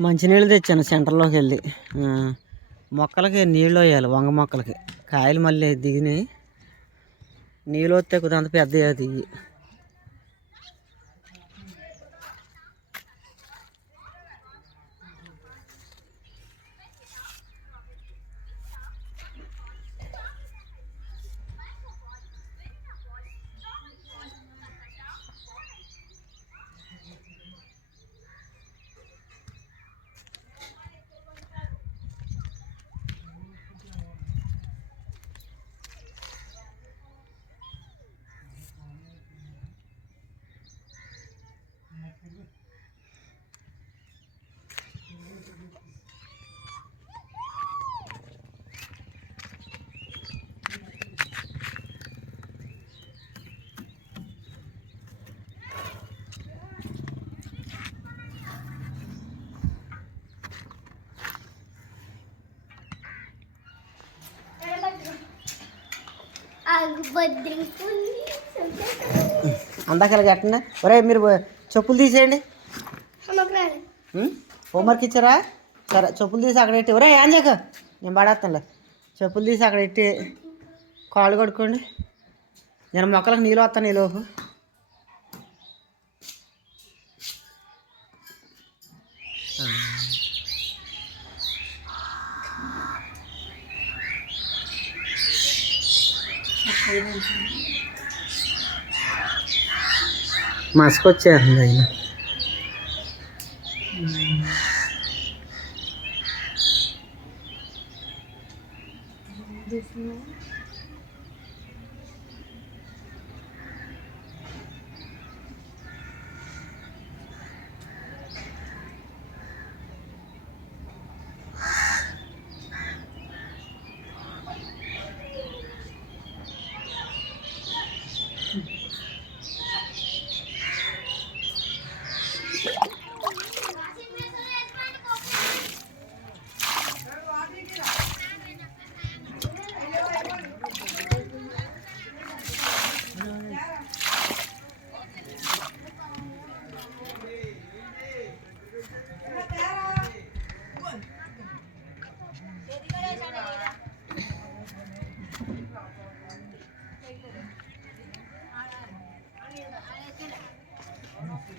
మంచినీళ్ళు తెచ్చాను సెంటర్లోకి వెళ్ళి. మొక్కలకి నీళ్ళు వేయాలి వంగ మొక్కలకి. కాయలు మళ్ళీ దిగినాయి. నీళ్ళు వస్తే కొద్దిగా అంత పెద్ద దిగి. అందాకలు కట్టండి ఒరే మీరు చెప్పులు తీసేయండి? హోంవర్క్ ఇచ్చారా? సరే చెప్పులు తీసి అక్కడ పెట్టి ఒరే ఏం చేయక నేను పడేస్తానులే. చెప్పులు తీసి అక్కడ పెట్టి కాళ్ళు కడుక్కోండి. నేను మొక్కలకు నీళ్ళు వస్తాను ఈ లోపు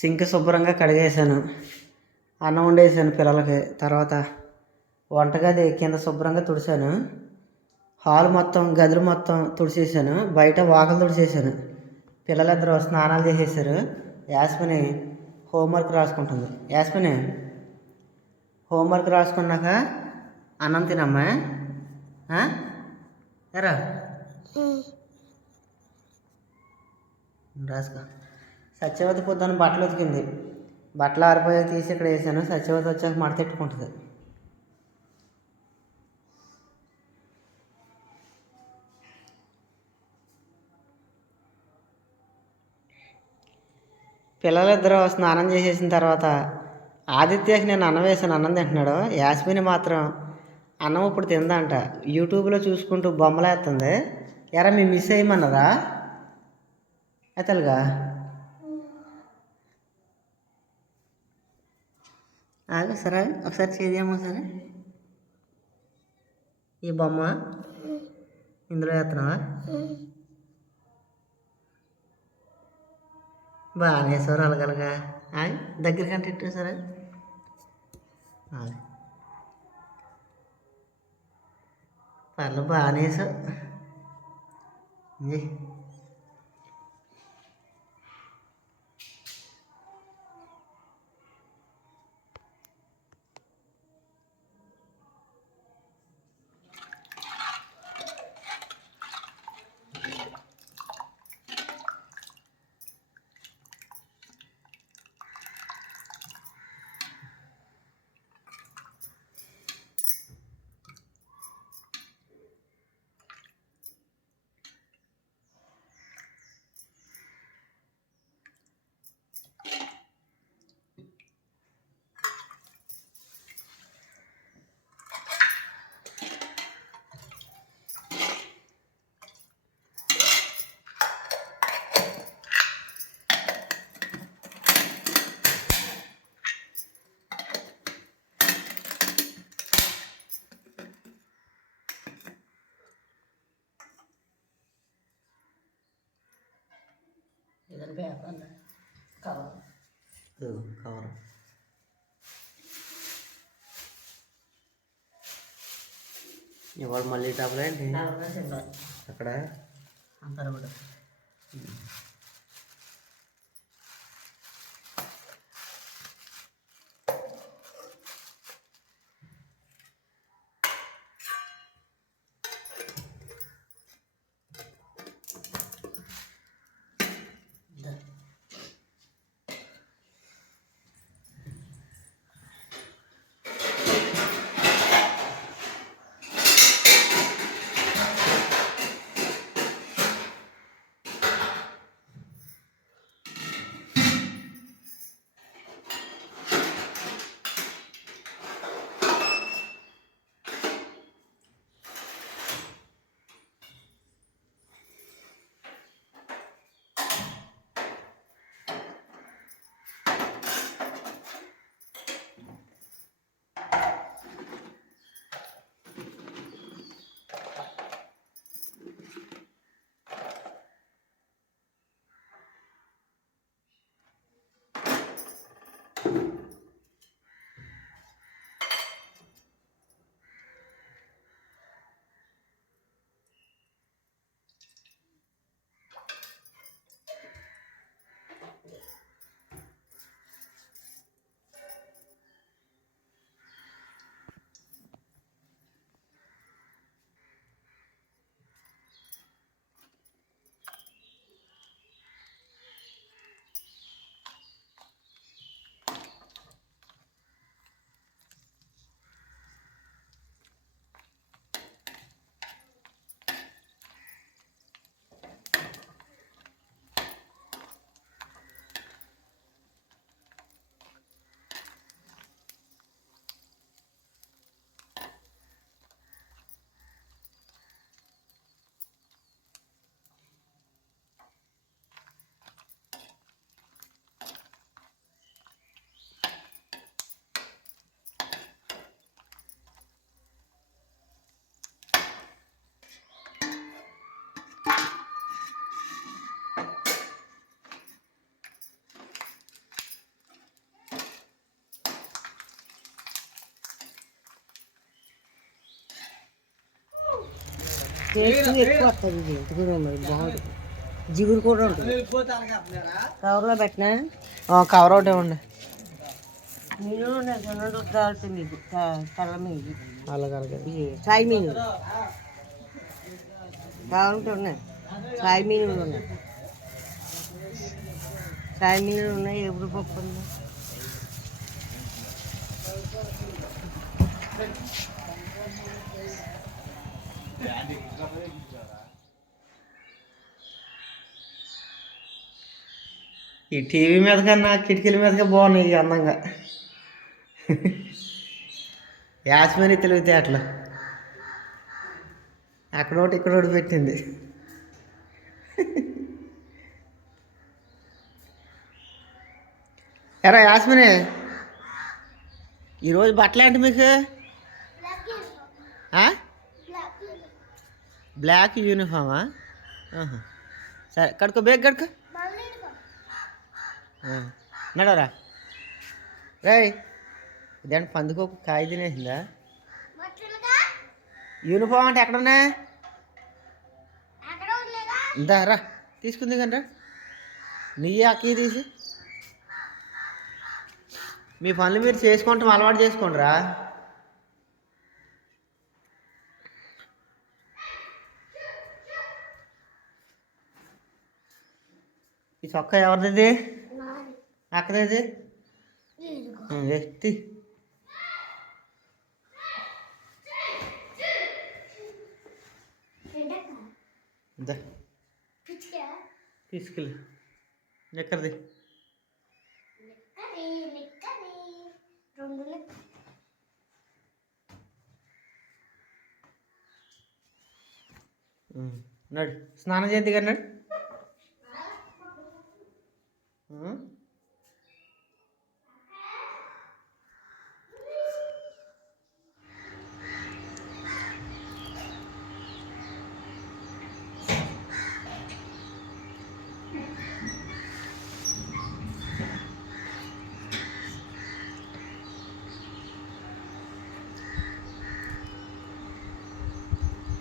సింక్ శుభ్రంగా కడిగేసాను అన్నం వండేసాను పిల్లలకి. తర్వాత వంటగది కింద శుభ్రంగా తుడిచాను. హాల్ మొత్తం గదులు మొత్తం తుడిచేసాను బయట వాకలు తుడిచేసాను పిల్లలిద్దరూ స్నానాలు చేసేసారు యాస్మిని హోంవర్క్ రాసుకుంటుంది. యాస్మిని హోంవర్క్ రాసుకున్నాక అన్నం తినమ్మా? ఎరా. రాసుకో. సత్యవతి పొద్దున్న బట్టలు ఉతికింది. బట్టలు ఆరిపోయాక తీసి ఇక్కడ వేసాను సత్యవతి వచ్చాక మడతెట్టుకుంటుంది పిల్లలిద్దరూ స్నానం చేసేసిన తర్వాత ఆదిత్యకి నేను అన్నం వేసాను అన్నం తింటున్నాడు. యాస్మిని మాత్రం అన్నం ఇప్పుడు తిందంట. యూట్యూబ్లో చూసుకుంటూ బొమ్మలేస్తుంది ఎరా మీ మిస్ అయ్యమన్నదా అయితే ఆగు సరే ఒకసారి చేద్దామా సరే. ఈ బొమ్మ ఇందులో వేస్తున్నావా? బాగానే సార్ అలగలగా ఆయ్, కంటే అంటే సరే. పర్లేదు బాగానే వేసావు ఇదిగో కవర్ ఇవాళ మళ్ళీ డబ్బులు ఏంటి? అక్కడ అంటారు జిగురు కూడా ఉంటుంది కవర్లో పెట్టినా కవర్ ఒకటే ఉండే మీను రెండు కావాల్సింది మీకు తెల్ల మీను అలాగే అలాగే ఇది సాయి మీను కావాలంటే ఉన్నాయి సాయి మీను ఉన్నాయి సాయి మీను ఉన్నాయి ఎప్పుడు పప్పు ఉంది ఈ టీవీ మీద కన్నా కిటికీల మీదగా బాగున్నాయి అందంగా యాస్మని తెలివితే అట్లా అక్కడ ఒకటి ఇక్కడ ఒకటి పెట్టింది ఎరా యాస్మిని ఈరోజు బట్టలు ఏంటి మీకు? బ్లాక్ యూనిఫామా. సరే కడుకో బేగ్ కడుకో. నడవరా. రేయ్ ఇదేంటి పందుకోకు కాయ తినేసిందా? యూనిఫామ్ అంటే ఎక్కడున్నా? ఇందా రా. తీసుకుంది కానీ రా. నీ అక్కీ తీసి. మీ పనులు మీరు చేసుకుంటాం అలవాటు చేసుకోండి రా. ఈ చొక్కా ఎవరిది ఎత్తి. ఇందా తీసుకెళ్ళి. ఎక్కడిది? నడు. స్నానం చేద్ది కానీ నడు.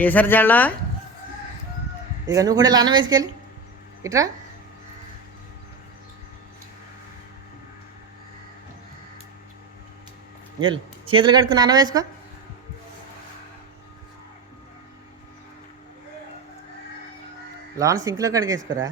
వేసారు జాళ్ళ? ఇక నువ్వు కూడా ఇలా అన్నం వేసుకెళ్ళి. ఇట్రా. వెళ్ళు చేతులు కడుక్కుని అన్నం వేసుకో. లోన సింక్లో కడిగేసుకోరా?